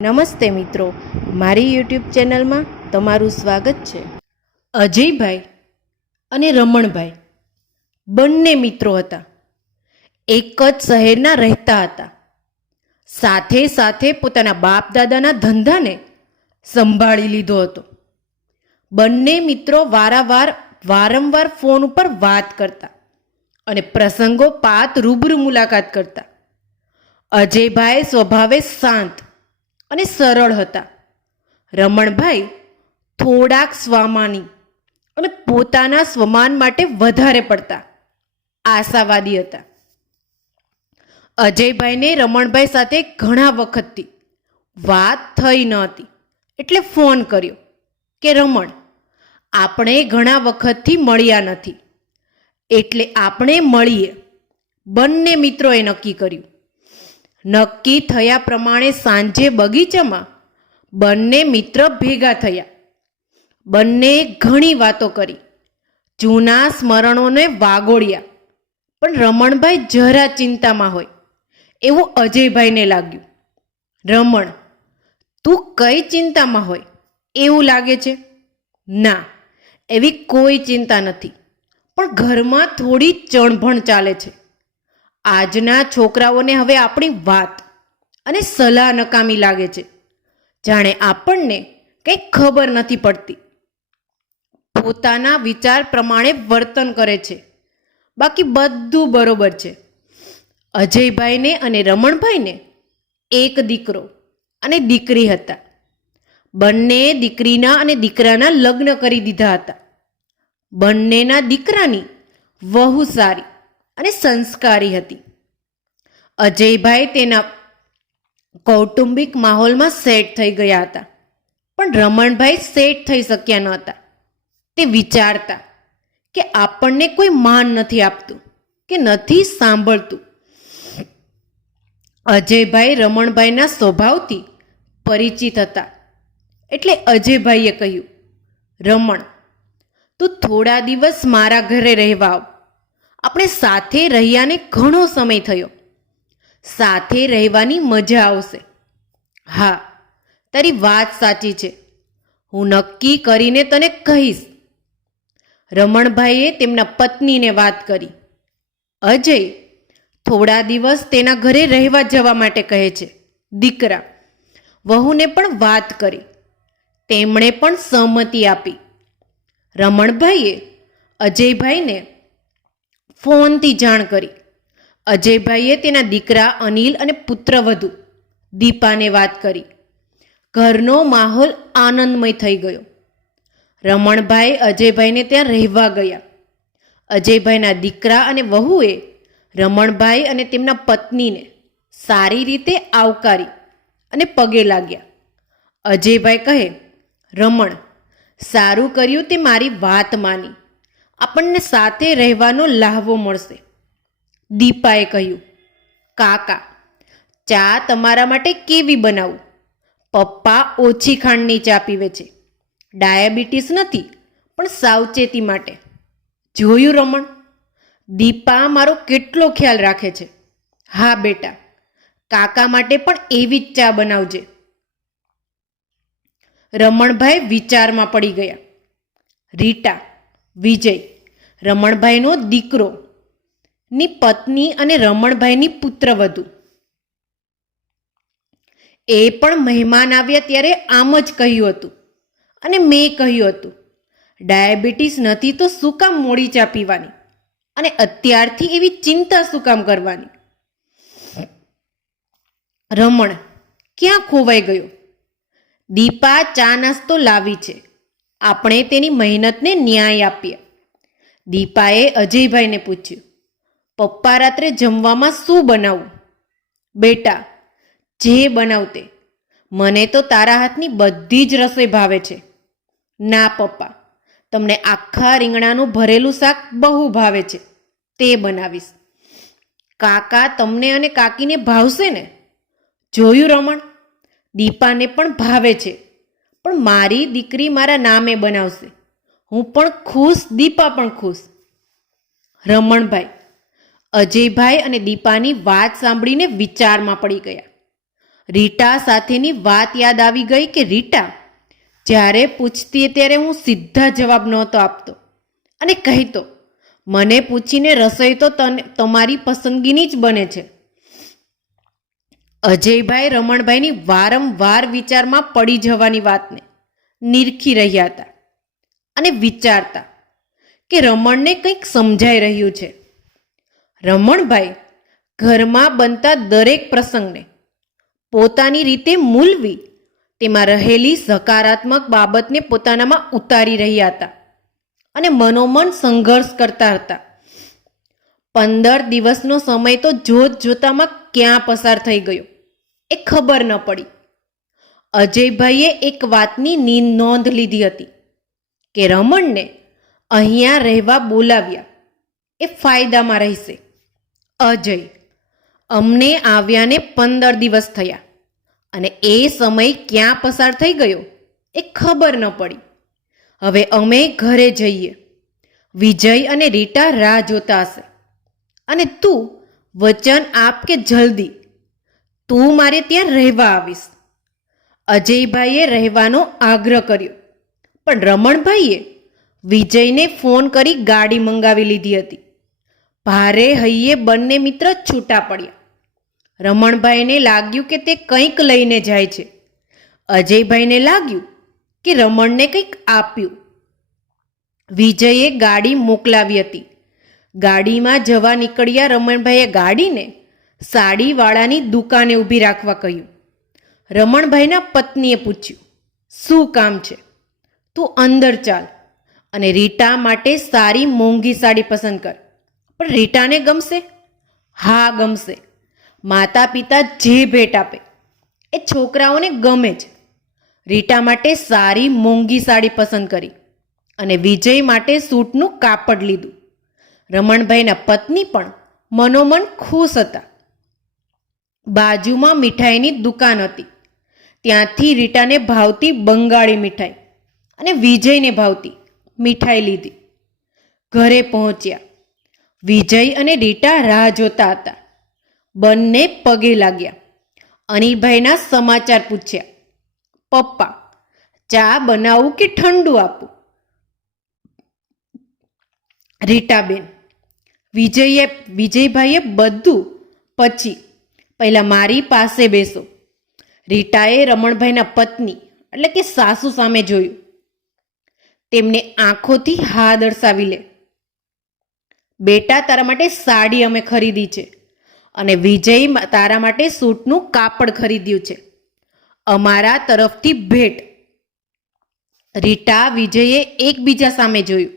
નમસ્તે મિત્રો, મારી યુટ્યુબ ચેનલમાં તમારું સ્વાગત છે. અજયભાઈ અને રમણભાઈ બંને મિત્રો હતા. એક જ શહેરના રહેતા હતા. સાથે સાથે પોતાના બાપ દાદાના ધંધાને સંભાળી લીધો હતો. બંને મિત્રો વારાવાર વારંવાર ફોન ઉપર વાત કરતા અને પ્રસંગો પાત રૂબરૂ મુલાકાત કરતા. અજયભાઈ સ્વભાવે શાંત અને સરળ હતા. રમણભાઈ થોડાક સ્વામાની અને પોતાના સ્વમાન માટે વધારે પડતા, આશાવાદી હતા. અજયભાઈને રમણભાઈ સાથે ઘણા વખતથી વાત થઈ ન હતી, એટલે ફોન કર્યો કે, રમણ, આપણે ઘણા વખતથી મળ્યા નથી. એટલે આપણે મળીએ. બંને મિત્રોએ નક્કી કર્યું નક્કી થયા પ્રમાણે સાંજે બગીચામાં બંને મિત્ર ભેગા થયા. બંને ઘણી વાતો કરી. જૂના સ્મરણોને વાગોળ્યા. પણ રમણભાઈ જરા ચિંતામાં હોય. એવું અજયભાઈને લાગ્યું. રમણ, તું કઈ ચિંતામાં હોય? એવું લાગે છે? ના, એવી કોઈ ચિંતા નથી. પણ ઘરમાં થોડી ચણભણ ચાલે છે. આજના છોકરાઓને હવે આપણી વાત અને સલાહ નકામી લાગે છે. જાણે આપણને કંઈ ખબર નથી પડતી. પોતાના વિચાર પ્રમાણે વર્તન કરે છે. બાકી બધું બરોબર છે. અજયભાઈને અને રમણભાઈને એક દીકરો અને દીકરી હતા. બંને દીકરીના અને દીકરાના લગ્ન કરી દીધા હતા. બંનેના દીકરાની વહુ સારી. અને સંસ્કારી હતી. અજયભાઈ તેના કૌટુંબિક માહોલમાં સેટ થઈ ગયા હતા. પણ રમણભાઈ સેટ થઈ શક્યા ન હતા. તે વિચારતા કે આપણને કોઈ માન નથી આપતું, કે નથી સાંભળતું. અજયભાઈ રમણભાઈના સ્વભાવથી પરિચિત હતા. એટલે અજયભાઈએ કહ્યું, રમણ, તું થોડા દિવસ મારા ઘરે રહેવા આવ. આપણે સાથે રહ્યાને ઘણો સમય થયો. સાથે રહેવાની મજા આવશે. હા, તારી વાત સાચી છે. હું નક્કી કરીને તને કહીશ. રમણભાઈએ તેમના પત્નીને વાત કરી. અજય થોડા દિવસ તેના ઘરે રહેવા જવા માટે કહે છે. દીકરા, વહુને પણ વાત કરી. તેમણે પણ સહમતિ આપી. રમણભાઈએ અજયભાઈને ફોનથી જાણ કરી. અજયભાઈએ તેના દીકરા અનિલ અને પુત્રવધુ દીપાને વાત કરી. ઘરનો માહોલ આનંદમય થઈ ગયો. રમણભાઈ અજયભાઈને ત્યાં રહેવા ગયા. અજયભાઈના દીકરા અને વહુએ રમણભાઈ અને તેમના પત્નીને સારી રીતે આવકારી અને પગે લાગ્યા. અજયભાઈ કહે, રમણ, સારું કર્યું તે મારી વાત માની. આપણને સાથે રહેવાનો લાહવો મળશે. દીપાએ કહ્યું, કાકા, ચા તમારા માટે કેવી બનાવું? પપ્પા ઓછી ખાંડની ચા પીવે છે. ડાયાબિટીસ નથી, પણ સાવચેતી માટે. જોયું રમણ, દીપા મારો કેટલો ખ્યાલ રાખે છે. હા બેટા, કાકા માટે પણ એવી જ ચા બનાવજે. રમણભાઈ વિચારમાં પડી ગયા. રીટા વિજય. રમણભાઈનો દીકરો. ની પત્ની અને રમણભાઈની પુત્રવધુ. એ પણ મહેમાન આવ્યા ત્યારે આમ જ કહ્યું હતું અને મેં કહ્યું હતું, ડાયાબિટીસ નથી તો શું કામ મોડી ચા પીવાની? અને અત્યારથી એવી ચિંતા શું કામ કરવાની? રમણ ક્યાં ખોવાઈ ગયો? દીપા ચા નાસ્તો લાવી છે. આપણે તેની મહેનતને ન્યાય આપીએ. દીપાએ અજયભાઈને પૂછ્યું, પપ્પા રાત્રે જમવામાં શું બનાવવું બેટા, જે બનાવતે, મને તો તારા હાથની બધી જ રસોઈ ભાવે છે. ના પપ્પા, તમને આખા રીંગણાનું ભરેલું શાક બહુ ભાવે છે, તે બનાવીશ. કાકા તમને અને કાકીને ભાવશે ને? જોયું રમણ, દીપાને પણ ભાવે છે. પણ મારી દીકરી મારા નામે બનાવશે. હું પણ ખુશ, દીપા પણ ખુશ. રમણભાઈ, અજયભાઈ અને દીપાની વાત સાંભળીને વિચારમાં પડી ગયા. રીટા સાથેની વાત યાદ આવી ગઈ કે રીટા, જ્યારે પૂછતી ત્યારે હું સીધા જવાબ નહોતો આપતો. અને કહેતો મને પૂછીને રસોઈ તો તને, તમારી પસંદગીની જ બને છે. અજયભાઈ રમણભાઈની વારંવાર વિચારમાં પડી જવાની વાતને નિરખી રહ્યા હતા અને વિચારતા કે રમણને કંઈક સમજાઈ રહ્યું છે. રમણભાઈ ઘરમાં બનતા દરેક પ્રસંગને પોતાની રીતે મૂલવી તેમાં રહેલી સકારાત્મક બાબતને પોતાનામાં ઉતારી રહ્યા હતા અને મનોમન સંઘર્ષ કરતા હતા. પંદર દિવસનો સમય તો જોત જોતામાં ક્યાં પસાર થઈ ગયો? એ ખબર ન પડી. અજયભાઈએ એક વાતની નીંદ નોંધ લીધી હતી કે રમણને અહીંયા રહેવા બોલાવ્યા. એ ફાયદામાં રહેશે. અજય અમને આવ્યાને પંદર દિવસ થયા અને એ સમય ક્યાં પસાર થઈ ગયો એ ખબર ન પડી. હવે અમે ઘરે જઈએ. વિજય અને રીટા રાહ જોતા હશે. અને તું વચન આપ કે જલ્દી? તું મારે ત્યાં રહેવા આવીશ. અજયભાઈએ રહેવાનો આગ્રહ કર્યો. પણ રમણભાઈએ વિજયને ફોન કરી ગાડી મંગાવી લીધી હતી. ભારે હૈયે બંને મિત્ર છૂટા પડ્યા. રમણભાઈને લાગ્યું કે તે કંઈક લઈને જાય છે. અજયભાઈને લાગ્યું કે રમણને કંઈક આપ્યું. વિજયે ગાડી મોકલાવી હતી. ગાડીમાં જવા નીકળ્યા રમણભાઈએ ગાડીને સાડીવાળાની દુકાને ઊભી રાખવા કહ્યું. રમણભાઈના પત્નીએ પૂછ્યું, શું કામ છે? તું અંદર ચાલ અને રીટા માટે સારી મોંઘી સાડી પસંદ કર. પણ રીટાને ગમશે? હા, ગમશે. માતા પિતા જે ભેટ આપે, એ છોકરાઓને ગમે જ રીટા માટે સારી મોંઘી સાડી પસંદ કરી અને વિજય માટે સૂટનું કાપડ લીધું. રમણભાઈના પત્ની પણ મનોમન ખુશ હતા. બાજુમાં મીઠાઈની દુકાન હતી. ત્યાંથી રીટાને ભાવતી બંગાળી મીઠાઈ અને વિજયને ભાવતી મીઠાઈ લીધી. ઘરે પહોંચ્યા. વિજય અને રીટા રાહ જોતા હતા. બંને પગે લાગ્યા. અનિલભાઈના સમાચાર પૂછ્યા. પપ્પા, ચા બનાવું કે ઠંડુ આપું? રીટાબેન, વિજયે, વિજયભાઈએ બધું પછી પહેલાં મારી પાસે બેસો. રીટાએ રમણભાઈના પત્ની, એટલે કે સાસુ સામે જોયું. તેમને આંખોથી હા દર્શાવી લે. બેટા, તારા માટે સાડી અમે ખરીદી છે અને વિજય તારા માટે સૂટનું કાપડ ખરીદ્યું છે. અમારા તરફથી ભેટ. રીટા વિજયે એકબીજા સામે જોયું.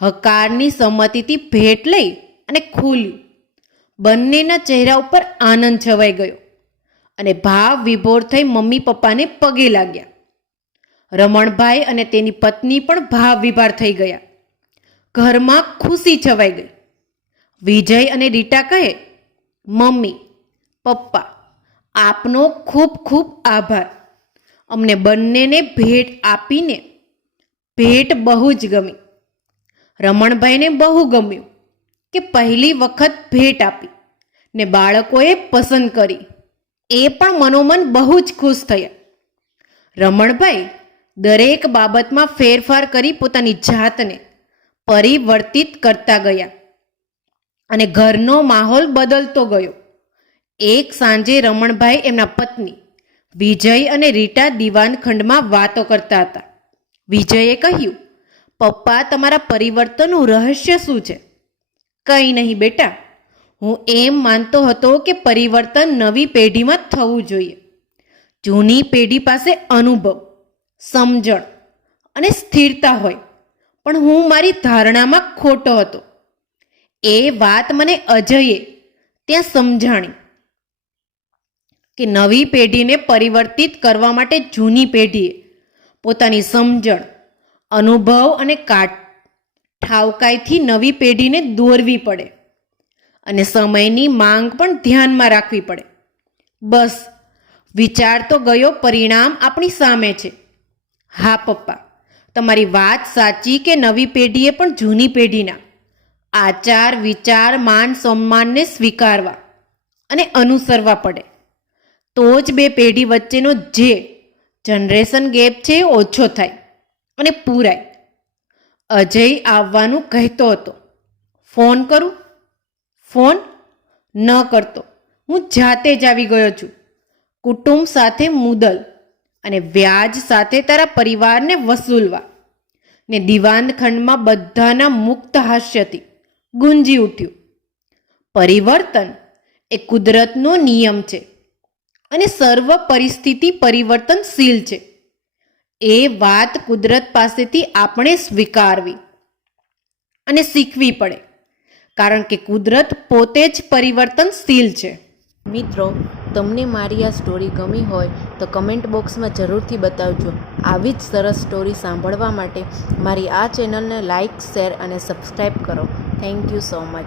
હકારની સંમતિથી ભેટ લઈ અને ખોલ્યું. બંનેના ચહેરા ઉપર આનંદ છવાઈ ગયો અને ભાવ વિભોર થઈ મમ્મી પપ્પાને પગે લાગ્યા. રમણભાઈ અને તેની પત્ની પણ ભાવ વિભાર થઈ ગયા. ઘરમાં ખુશી છવાઈ ગઈ. વિજય અને રીટા કહે, મમ્મી, પપ્પા, આપનો ખૂબ ખૂબ આભાર. અમને બંનેને ભેટ આપીને ભેટ બહુ જ ગમી. રમણભાઈને બહુ ગમ્યું કે પહેલી વખત ભેટ આપી. ને બાળકોએ પસંદ કરી. એ પણ મનોમન બહુ જ ખુશ થયા. રમણભાઈ દરેક બાબતમાં ફેરફાર કરી પોતાની જાતને પરિવર્તિત કરતા ગયા અને ઘરનો માહોલ બદલતો ગયો. એક સાંજે રમણભાઈ એમના પત્ની વિજય અને રીટા દિવાનખંડમાં વાતો કરતા હતા. વિજયે કહ્યું, પપ્પા, તમારા પરિવર્તનનું રહસ્ય શું છે? કંઈ નહીં બેટા. હું એમ માનતો હતો કે પરિવર્તન નવી પેઢીમાં થવું જોઈએ. જૂની પેઢી પાસે અનુભવ, સમજણ અને સ્થિરતા હોય. પણ હું મારી ધારણામાં ખોટો હતો. એ વાત મને અજયે ત્યાં સમજાણી કે નવી પેઢીને પરિવર્તિત કરવા માટે જૂની પેઢીએ પોતાની સમજણ, અનુભવ અને કાટ ઠાવકાઈથી નવી પેઢીને દોરવી પડે. અને સમયની માંગ પણ ધ્યાનમાં રાખવી પડે. બસ, વિચાર તો ગયો પરિણામ આપણી સામે છે. હા, પપ્પા, તમારી વાત સાચી કે નવી પેઢીએ પણ જૂની પેઢીના? આચાર, વિચાર, માન, સન્માનને સ્વીકારવા અને અનુસરવા પડે. તો જ બે પેઢી વચ્ચેનો જે જનરેશન ગેપ છે એ ઓછો થાય અને પૂરાય. અજય આવવાનું કહેતો હતો. ફોન કરું? ફોન ન કરતો. હું જાતે જ આવી ગયો છું. કુટુંબ સાથે મુદલ અને વ્યાજ સાથે તારા પરિવારને વસૂલવા. ને દિવાન ખંડમાં બધાના મુક્ત હાસ્યથી ગુંજી ઉઠ્યું. પરિવર્તન એ કુદરતનો નિયમ છે અને સર્વ પરિસ્થિતિ પરિવર્તનશીલ છે. એ વાત કુદરત પાસેથી આપણે સ્વીકારવી અને શીખવી પડે. કારણ કે કુદરત પોતે જ પરિવર્તનશીલ છે. મિત્રો, તમને મારી આ સ્ટોરી ગમી હોય તો કમેન્ટ બોક્સમાં જરૂરથી બતાવજો. આવી જ સરસ સ્ટોરી સાંભળવા માટે મારી આ ચેનલને લાઇક શેર અને સબસ્ક્રાઈબ કરો. Thank you so much